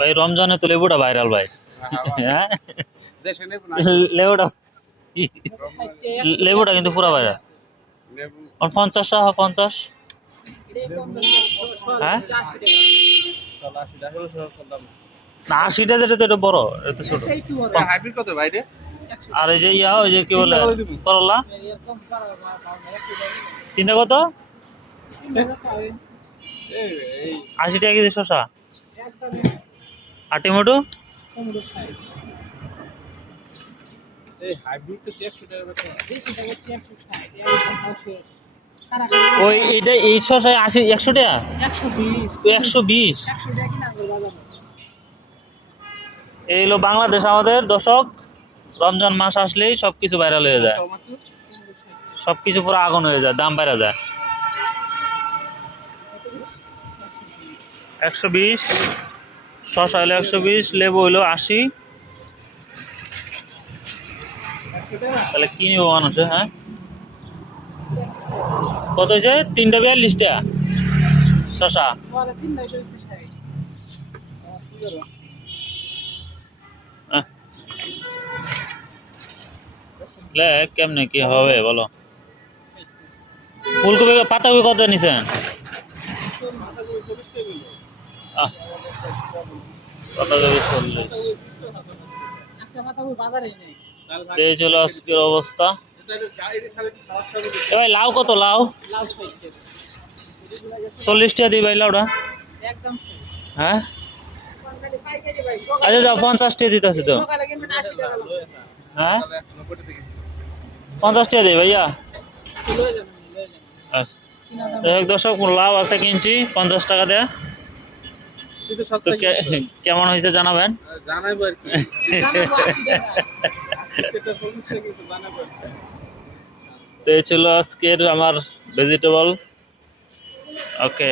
ভাই রমজানে তো লেবুটা ভাইরাল ভাই। হ্যাঁ লেবুটা লেবুটা কিন্তু পুরা ভাইরাল। 50 টাকা 50। হ্যাঁ না 80টা যেটা তো এটা বড় এটা ছোট। হাইব্রিড কত ভাই রে? আর এই যে ইয়া ওই যে কি বলে করলা তিনটা কত? 80 টাকা কেজি শসা। আর টমেটো এই হাইব্রিড তো 100 টাকা ওই এটা এই শসায় 80 100 টাকা 120। এই হলো বাংলাদেশ আমাদের দর্শক। রমজান মাস আসলেই সবকিছু ভাইরাল হয়ে যায়, সবকিছু পুরো আগুন হয়ে যায়, দাম বেড়ে যায়। 120 শসা হলো 120, লেবু হইলো 80। তাহলে কি নিব মানুষে? হ্যাঁ কত হয়েছে? 3টা 42 টাকা শসা। কেমনে কি হবে বলো? ফুলকপি পাতাকপি কত নিছেন? পাতাকপি 40। এই চলো আজকের অবস্থা। ভাই লাউ কত? লাউ 40 টাকা দিই ভাই লাউটা। হ্যাঁ আচ্ছা যাও 50 টাকা দিতেছে তো। হ্যাঁ 50 টাকা দিই ভাইয়া। এক দর্শক লাউ একটা কিনছি 50 টাকা দেয়া। তো কেমন হয়েছে জানাবেন। জানাইবো আর কি। তো এই ছিল আজকের আমার ভেজিটেবল। ওকে।